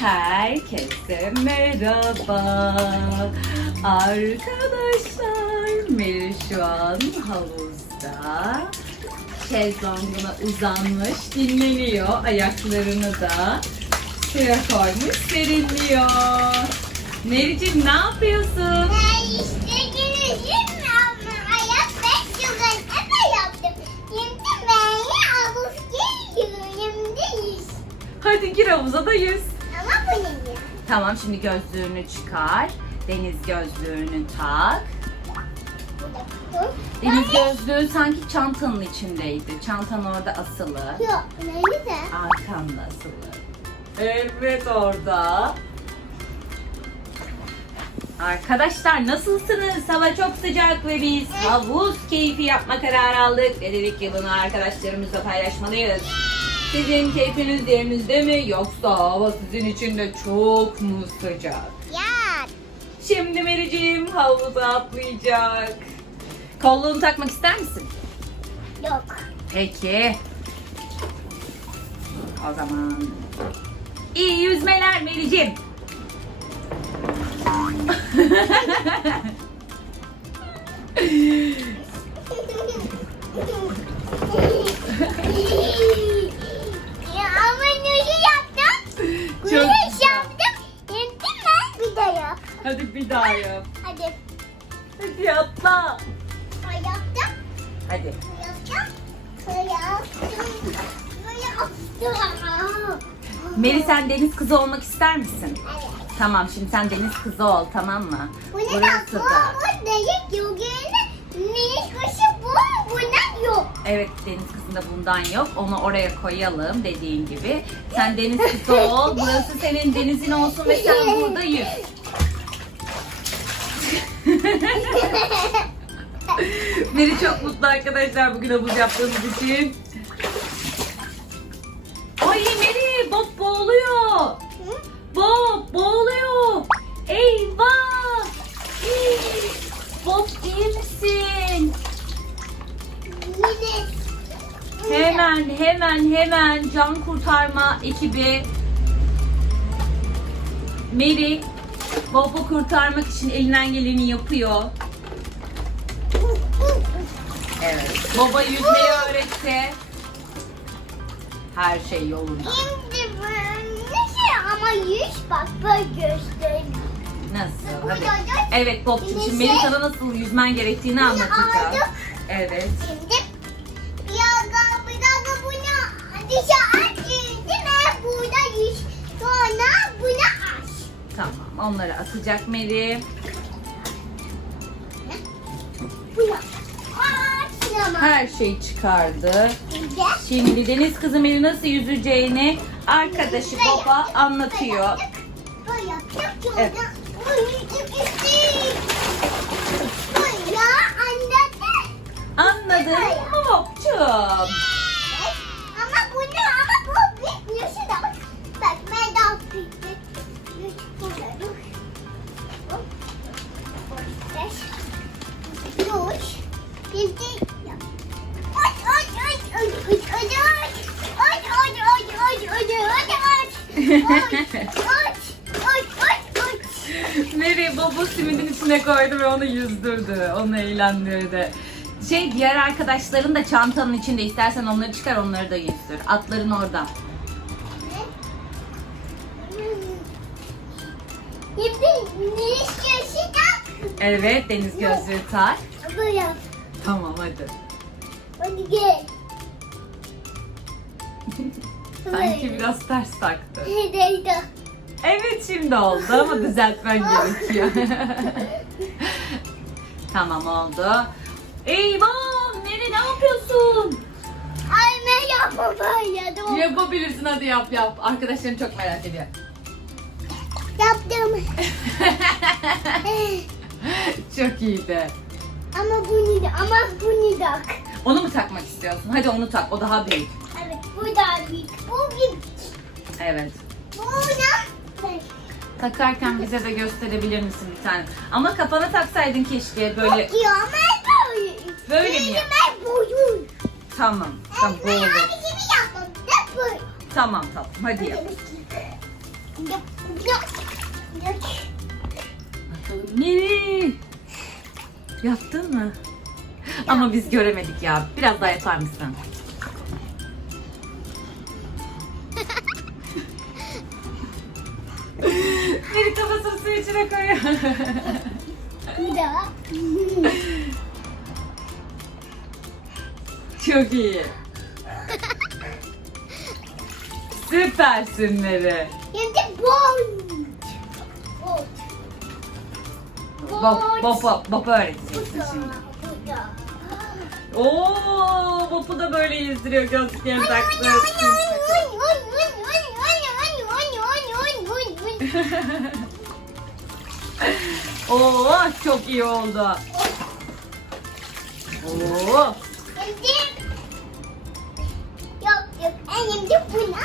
Herkese merhaba. Arkadaşlar Meri şu an havuzda. Şezlonguna uzanmış dinleniyor. Ayaklarını da suya koymuş serinliyor. Mericim ne yapıyorsun? Ben işte gireceğim ama ayak ben çukurda yaptım. Şimdi ben havuz geliyorum değil. Hadi gir havuza da yüz. Tamam şimdi gözlüğünü çıkar. Deniz gözlüğünü tak. Deniz gözlüğü sanki çantanın içindeydi. Çantan orada asılı. Yok nerede? Arkanda asılı. Evet orada. Arkadaşlar nasılsınız? Hava çok sıcak ve biz havuz keyfi yapma kararı aldık. Ve dedik ki bunu arkadaşlarımızla paylaşmalıyız. Sizin keyfiniz yerinizde mi yoksa hava sizin için de çok mu sıcak? Ya. Şimdi Mericiğim havuza atlayacak. Kolluğunu takmak ister misin? Yok. Peki. O zaman. İyi yüzmeler Mericim. nasıl yaptım? Çok Güneş yaptım. Yendim ben bir de yap. Hadi bir daha yap. Hadi. Hadi atla. Ben yaptım. Hadi. Yaptım. Yaptım. Yaptım. Meri sen deniz kızı olmak ister misin? Evet. Tamam şimdi sen deniz kızı ol tamam mı? Bu ne Burası bu da. bu değil yok yani minik kuşu bu bundan yok. Evet deniz kızında bundan yok. Onu oraya koyalım dediğin gibi. Sen deniz kızı ol. Burası senin denizin olsun ve sen burada yüz. Meri çok mutlu arkadaşlar bugün havuz yaptığımız için. Hemen hemen hemen can kurtarma ekibi Mary Bob'u kurtarmak için elinden geleni yapıyor. Evet. Baba yüzmeyi öğretti. Her şey yolunda. Şimdi böyle şey ama yüz bak böyle göstereyim. Nasıl? Hadi. Evet Bob Yine şimdi sana nasıl yüzmen gerektiğini anlatacağım. Evet. Şimdi dışarı. Şimdi ben burada yüz. Sonra bunu aç. Tamam onları atacak. Ama. Her şeyi çıkardı. Şimdi deniz kızı Meri nasıl yüzeceğini arkadaşı baba anlatıyor. Böyle yaptık. Evet. Sonra uyuyacak Meri baba simidin içine koydu ve onu yüzdürdü. Onu eğlendirdi. Şey diğer arkadaşların da çantanın içinde istersen onları çıkar onları da yüzdür. Atların orada. Evet deniz gözlüğü tak. Tamam hadi. Hadi gel. Sanki biraz ters taktı. Hadi Evet şimdi oldu ama düzeltmen gerekiyor. tamam oldu. Eyvah Meri ne yapıyorsun? Ay ben yapamadım. Yapabilirsin hadi yap yap. Arkadaşlarım çok merak ediyor. Yaptım. çok iyiydi. ama bunu da ama bunu da. Onu mu takmak istiyorsun? Hadi onu tak. O daha büyük. Evet bu da büyük. Bu büyük. Evet. Bu da. Takarken bize de gösterebilir misin bir tane? Ama kafana taksaydın keşke böyle. Yok ya ben böyle. Böyle mi ben boyun. Tamam. Tamam Ben olur. abi gibi yaptım. Hep böyle. Tamam tamam. Hadi yap. Meri. Yattın mı? Ama biz göremedik ya. Biraz daha yapar mısın? Bir daha. Çok iyi. Süpersin Meri. Şimdi bond. Bond. Bop, bopa, bopa öğreteceksin Bu da, şimdi. Oo, Bopu da böyle yüzdürüyor gözlüklerini taktı. Oo, çok iyi oldu. Oo, Yok yok elimde buna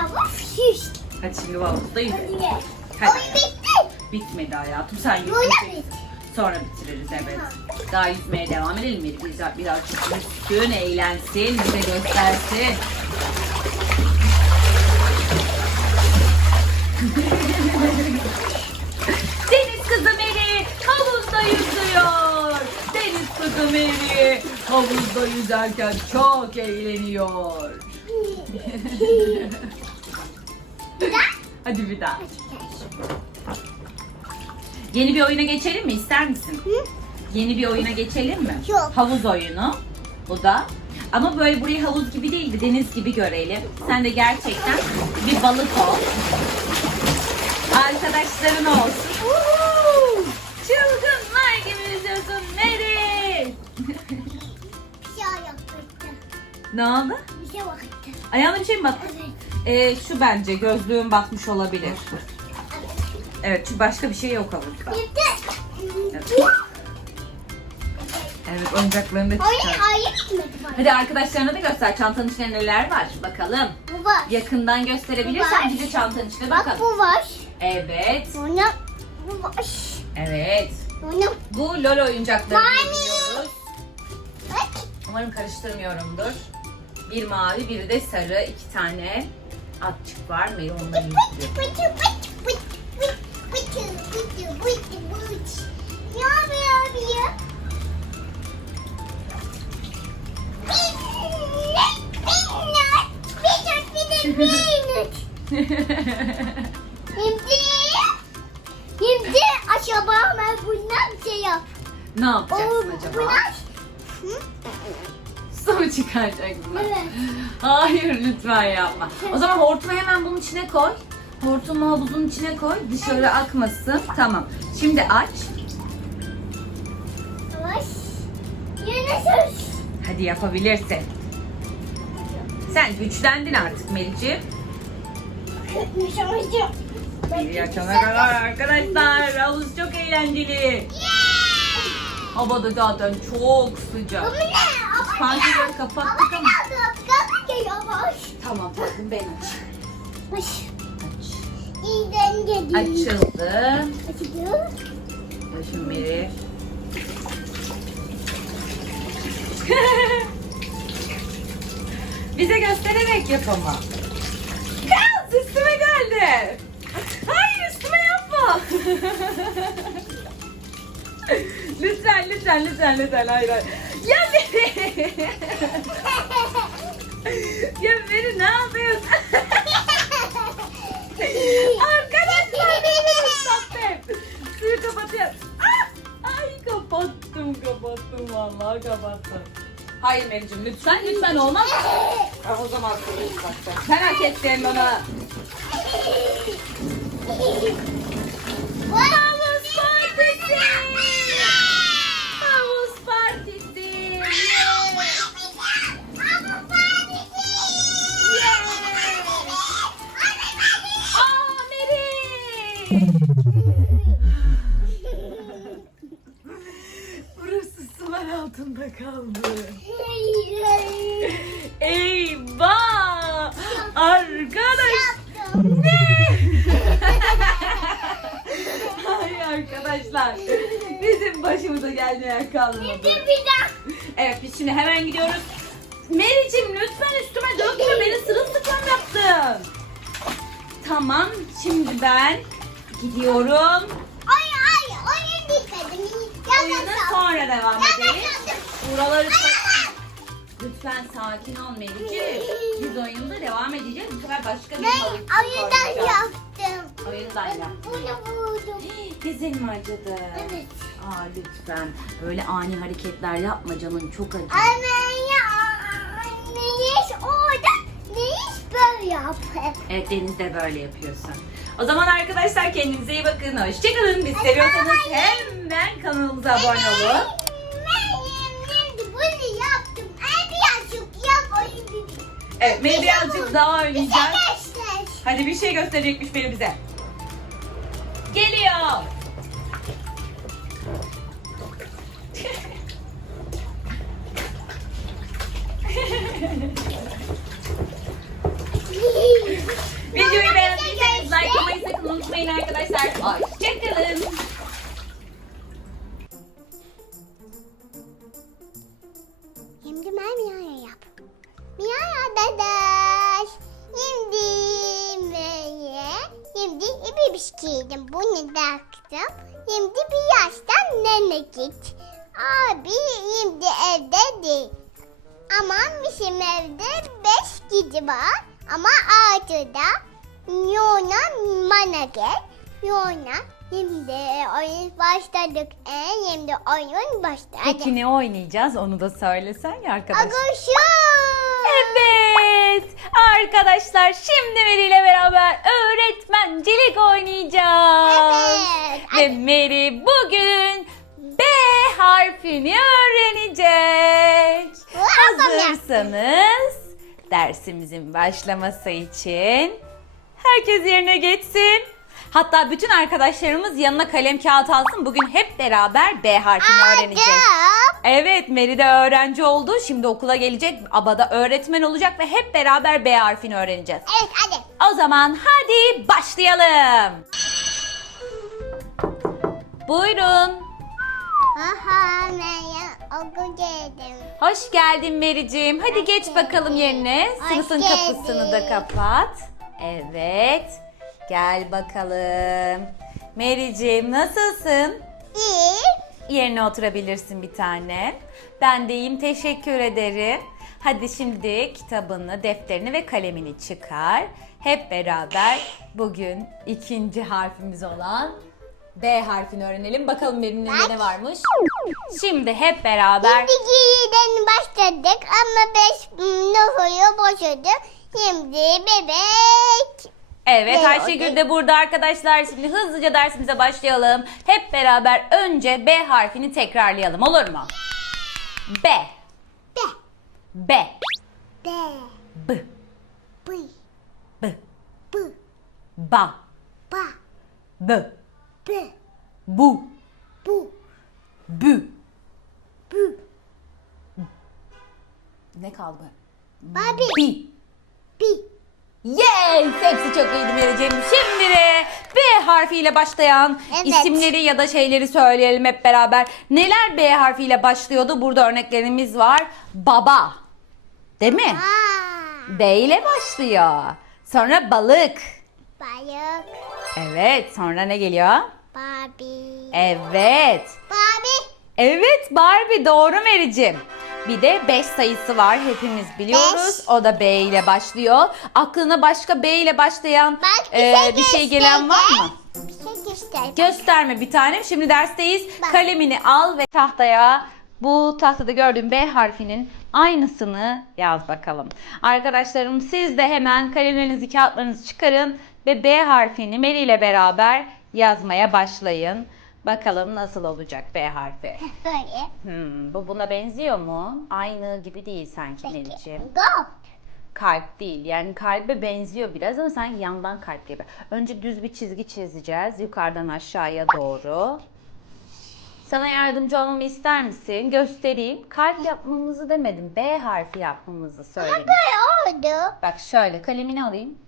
ama şiş. hadi şimdi havuzda yüz. Hadi. Oy bitti. Bitmedi hayatım sen yüzeceksin. bitti. Sonra bitiririz evet. Daha yüzmeye devam edelim mi? Biraz, birazcık yüzsün, eğlensin, bize göstersin. Deniz kızı Meri havuzda yüzüyor. Meri havuzda yüzerken çok eğleniyor. Bir daha. Hadi bir daha. Yeni bir oyuna geçelim mi? İster misin? Hı? Yeni bir oyuna geçelim mi? Yok. Havuz oyunu. Bu da. Ama böyle burayı havuz gibi değil de deniz gibi görelim. Sen de gerçekten bir balık ol. Arkadaşların olsun. Ne oldu? Bir şey baktı. Ayağına bir şey mi battı? Evet. Ee, şu bence gözlüğün batmış olabilir. Evet şu başka bir şey yok. Bitti. Evet. Evet oyuncaklarını da Hayır çıkar. hayır bitmedi bana. Hadi arkadaşlarına da göster çantanın içinde neler var. Bakalım. Bu var. Yakından gösterebilirsen bize çantanın içine Bak bakalım. bu var. Evet. Sonra bu var. Evet. Sonra Bu LOL oyuncakları Mami. biliyoruz. bak. Umarım karıştırmıyorumdur. Bir mavi, biri de sarı. iki tane atçık var. Meri onları lütfen yapma. O zaman hortumu hemen bunun içine koy. Hortumu havuzun içine koy. Dışarı akmasın. Tamam. Şimdi aç. Yavaş. Yine. Hadi yapabilirsin. Sen güçlendin artık Meliciğim. Bir açana kadar arkadaşlar. Havuz çok eğlenceli. Hava da zaten çok sıcak. ne? kapattık ama. Ama ne? Kapı yavaş. Tamam tatlım ben aç. Baş. Aç. İyiden geldi. Açıldı. Açıldı. Başım biri. Bize göstererek yap ama. Kız üstüme geldi. Hayır üstüme yapma. lütfen lütfen lütfen lütfen hayır hayır. Ya. ya beni ne yapıyorsun? Arkadaşlar ıslattı. Suyu kapatıyor. Ah! Ay kapattım kapattım vallahi kapattım. Hayır Mericim lütfen lütfen olmaz. Ah, o zaman suyu ıslattı. Sen hak ettin bana. kaldı. Eyvah! Arkadaş ne? Ay arkadaşlar. Bizim başımıza gelmeyen kalmadı. Evet biz şimdi hemen gidiyoruz. Mericim lütfen üstüme dökme beni sırılsıklam yaptın. Tamam. Şimdi ben gidiyorum. Ay ay oyun dikkatim. Oyuna sonra devam edelim. Buraları Lütfen sakin ol Melike. Biz oyunda devam edeceğiz. Bu sefer başka bir Ben havuç oyundan oynayacağız. yaptım. Oyundan yap. Bunu vurdum. Dizin mi acıdı? Evet. Aa lütfen. Böyle ani hareketler yapma canım çok acı. Anne ya. Neyiz orada? Neyiz böyle yapıp? Evet Deniz de böyle yapıyorsun. O zaman arkadaşlar kendinize iyi bakın. Hoşçakalın. Biz seviyorsanız hemen kanalımıza abone olun. Evet Meri birazcık daha oynayacağız. Hadi bir şey gösterecekmiş Meri bize. Geliyor. Videoyu beğendiyseniz likelamayı sakın unutmayın arkadaşlar. Hoşçakalın. Taktım. Şimdi bir yaştan nene git. Abi şimdi evde değil. Ama bizim evde beş kedi var. Ama altıda Yona bana gel. Yona şimdi oyun başladık. E, şimdi oyun başladı. Peki ne oynayacağız onu da söylesen ya arkadaşlar. Aguşu. Evet arkadaşlar şimdi Meri ile beraber öğretmencilik oynayacağız. Evet. Ve Meri bugün B harfini öğrenecek. Hazırsanız dersimizin başlaması için herkes yerine geçsin. Hatta bütün arkadaşlarımız yanına kalem kağıt alsın. Bugün hep beraber B harfini öğreneceğiz. Evet Meri de öğrenci oldu. Şimdi okula gelecek. Abada öğretmen olacak ve hep beraber B harfini öğreneceğiz. Evet hadi. O zaman hadi başlayalım. Buyurun. Aha ben okul geldim. Hoş geldin Mericim. Hadi Hoş geç bakalım geldin. yerine. Hoş Sınıfın geldin. kapısını da kapat. Evet. Gel bakalım. Mericim nasılsın? İyi. Yerine oturabilirsin bir tane. Ben de iyiyim. Teşekkür ederim. Hadi şimdi kitabını, defterini ve kalemini çıkar. Hep beraber bugün ikinci harfimiz olan B harfini öğrenelim. Bakalım benim önünde ne varmış. Şimdi hep beraber Şimdi giyiden başladık ama beş nüfuyu boşadı. Şimdi bebek. Evet B Ayşegül de burada arkadaşlar. Şimdi hızlıca dersimize başlayalım. Hep beraber önce B harfini tekrarlayalım olur mu? B, B. B, B. B, B. B, B. ba, Ba. B, B. bu, Bu. bü. Bu. Ne kaldı? Barbie. Bi. Bi. Yes! Hepsi çok iyiydi Mericim. Şimdi de B harfiyle başlayan Evet. isimleri ya da şeyleri söyleyelim hep beraber. Neler B harfiyle başlıyordu? Burada örneklerimiz var. Baba. Değil mi? Aa. B ile başlıyor. Sonra balık. Balık. Evet. Sonra ne geliyor? Barbie. Evet. Barbie. Evet Barbie doğru Mericim. Bir de 5 sayısı var hepimiz biliyoruz. Beş. O da B ile başlıyor. Aklına başka B ile başlayan Bak, bir e, şey bir şey gelen var mı? Bir şey göster. Gösterme bir tanem. Şimdi dersteyiz. Bak. Kalemini al ve tahtaya bu tahtada gördüğün B harfinin aynısını yaz bakalım. Arkadaşlarım siz de hemen kalemlerinizi kağıtlarınızı çıkarın ve B harfini Meri ile beraber yazmaya başlayın. Bakalım nasıl olacak B harfi. Böyle. Hmm, bu buna benziyor mu? Aynı gibi değil sanki Peki. Melih'ciğim. Go. Kalp değil. Yani kalbe benziyor biraz ama sanki yandan kalp gibi. Önce düz bir çizgi çizeceğiz. Yukarıdan aşağıya doğru. Sana yardımcı olmamı ister misin? Göstereyim. Kalp yapmamızı demedim. B harfi yapmamızı söyledim. Böyle oldu. Bak şöyle kalemini alayım.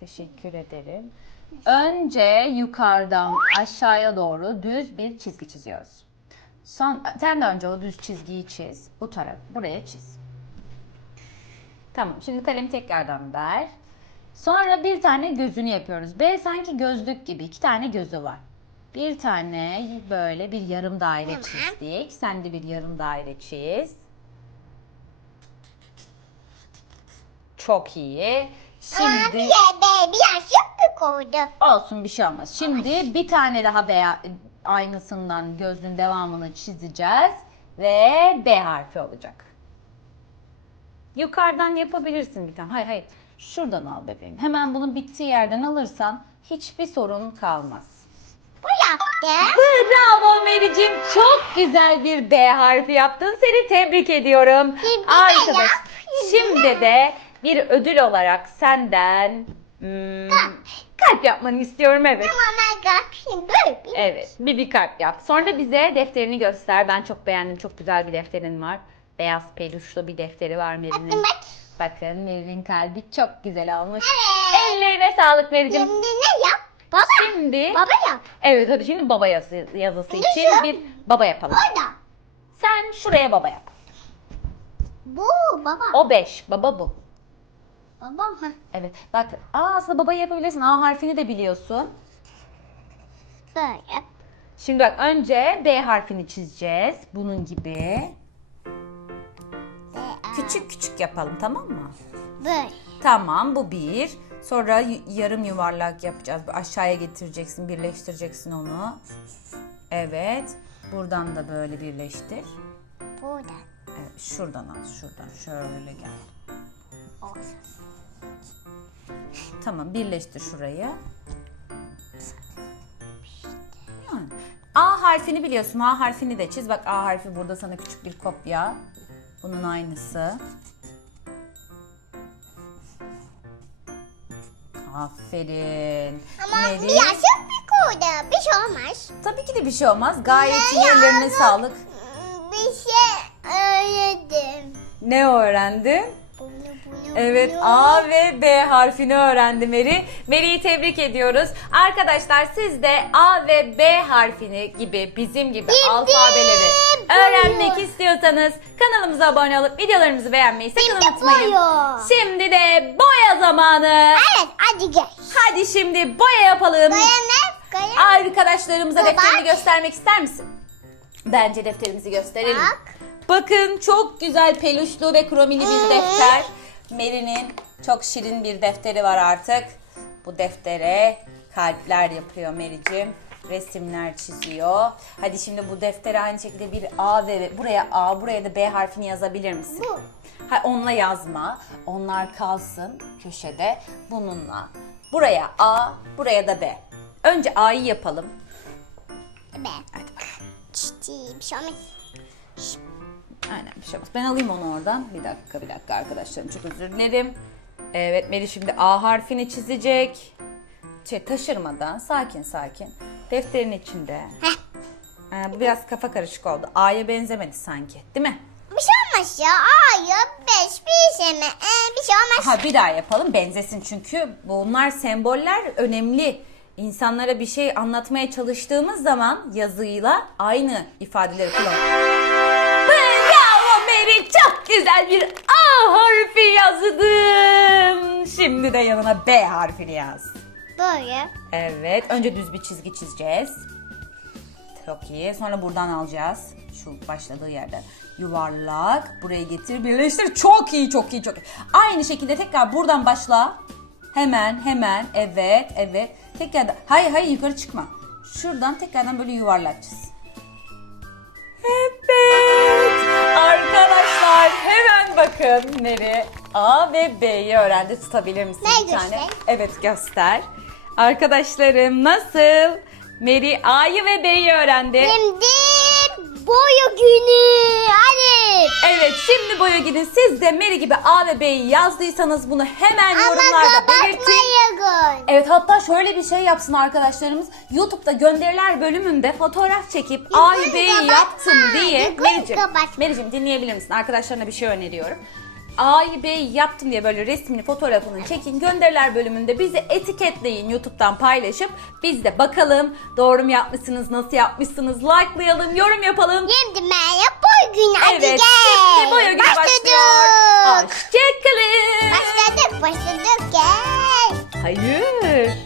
Teşekkür ederim. Önce yukarıdan aşağıya doğru düz bir çizgi çiziyoruz. Son, sen de önce o düz çizgiyi çiz. Bu taraf, buraya çiz. Tamam, şimdi kalemi tekrardan ver. Sonra bir tane gözünü yapıyoruz. B sanki gözlük gibi iki tane gözü var. Bir tane böyle bir yarım daire çizdik. Sen de bir yarım daire çiz. Çok iyi. Bir Şimdi bir yaşık mı koydu? olsun bir şey olmaz. Şimdi bir tane daha B aynısından gözün devamını çizeceğiz ve B harfi olacak. Yukarıdan yapabilirsin bir tane. Hayır hayır. Şuradan al bebeğim. Hemen bunun bittiği yerden alırsan hiçbir sorun kalmaz. Bu yaptı. Bravo Mericim. Çok güzel bir B harfi yaptın. Seni tebrik ediyorum. Şimdi Arkadaş. Şimdi de bir ödül olarak senden hmm, kalp yapmanı istiyorum evet. Tamam ben kalkayım böyle bir. Evet, bir bir kalp yap. Sonra da bize defterini göster. Ben çok beğendim. Çok güzel bir defterin var. Beyaz peluşlu bir defteri var Meri'nin. Bakın bak. Bakın Meri'nin kalbi çok güzel olmuş. Evet. Ellerine sağlık Meri'cim. Şimdi ne yap? Baba. Şimdi Baba yap. evet hadi şimdi baba yazı, yazısı için şu? bir baba yapalım. Orada. Sen şuraya baba yap. Bu baba. O 5. Baba bu. Babam ha. Evet. Bak aa, aslında babayı yapabilirsin. A harfini de biliyorsun. Böyle. Şimdi bak önce B harfini çizeceğiz. Bunun gibi. Küçük küçük yapalım tamam mı? Böyle. Tamam bu bir. Sonra y- yarım yuvarlak yapacağız. Aşağıya getireceksin, birleştireceksin onu. Evet. Buradan da böyle birleştir. Burada. Evet, şuradan al, şuradan. Şöyle gel. Tamam, birleştir şurayı. Yani. A harfini biliyorsun. A harfini de çiz. Bak A harfi burada sana küçük bir kopya. Bunun aynısı. Aferin. Ama Meri. bir yaşık mı koydu? Bir şey olmaz. Tabii ki de bir şey olmaz. Gayet iyi Ne ellerine sağlık. Bir şey öğrendim. Ne öğrendin? Evet. A ve B harfini öğrendi Meri. Meri'yi tebrik ediyoruz. Arkadaşlar siz de A ve B harfini gibi bizim gibi alfabeleri boyu. öğrenmek istiyorsanız kanalımıza abone olup videolarımızı beğenmeyi sakın Şimdi unutmayın. boyu. Şimdi de boya zamanı. Evet hadi gel. Hadi şimdi boya yapalım. Kaya ne? Kaya. Arkadaşlarımıza Baba. defterini göstermek ister misin? Bence defterimizi gösterelim. Bak. Bakın çok güzel peluşlu ve kromili bir Hı. defter. Meri'nin çok şirin bir defteri var artık. Bu deftere kalpler yapıyor Meri'cim. Resimler çiziyor. Hadi şimdi bu deftere aynı şekilde bir A ve buraya A, buraya da B harfini yazabilir misin? Bu. Ha, onunla yazma. Onlar kalsın köşede. Bununla. Buraya A, buraya da B. Önce A'yı yapalım. Ben. Çiçi bir şey olmaz. Aynen bir şey olmaz. Ben alayım onu oradan. Bir dakika bir dakika arkadaşlarım çok özür dilerim. Evet Meri şimdi A harfini çizecek. Şey, taşırmadan sakin sakin. Defterin içinde. Heh. Ee, bu biraz kafa karışık oldu. A'ya benzemedi sanki değil mi? Bir şey olmaz ya. Hayır beş bir şey mi? Ee, bir şey olmaz. Ha bir daha yapalım benzesin çünkü bunlar semboller önemli. İnsanlara bir şey anlatmaya çalıştığımız zaman yazıyla aynı ifadeleri kullan. Güzel bir A harfi yazdın. Şimdi de yanına B harfini yaz. Böyle. Evet önce düz bir çizgi çizeceğiz. Çok iyi. Sonra buradan alacağız. Şu başladığı yerden. Yuvarlak. Buraya getir birleştir. Çok iyi çok iyi çok iyi. Aynı şekilde tekrar buradan başla. Hemen hemen. Evet evet. Tekrardan. Hayır hayır yukarı çıkma. Şuradan tekrardan böyle yuvarlak çiz. Evet. Arkadaşlar hemen bakın Meri A ve B'yi öğrendi. Tutabilir misin Ne bir tane? göster? Evet göster. Arkadaşlarım nasıl? Meri A'yı ve B'yi öğrendi. Şimdi boya günü. Hadi. Evet şimdi boya gidin. Siz de Meri gibi A ve B'yi yazdıysanız bunu hemen Ama yorumlarda. Hatta şöyle bir şey yapsın arkadaşlarımız. YouTube'da gönderiler bölümünde fotoğraf çekip A'yı B'yi yaptım diye. Yukarı Mericim. Mericim dinleyebilir misin? Arkadaşlarına bir şey öneriyorum. A'yı B'yi yaptım diye böyle resmini fotoğrafını çekin gönderiler bölümünde bizi etiketleyin YouTube'dan paylaşıp biz de bakalım doğru mu yapmışsınız nasıl yapmışsınız likelayalım yorum yapalım. Şimdi boy günü. Hadi Evet gel. şimdi boya günü başlıyor. Hoşçakalın. Başladık başladık gel. Hayır.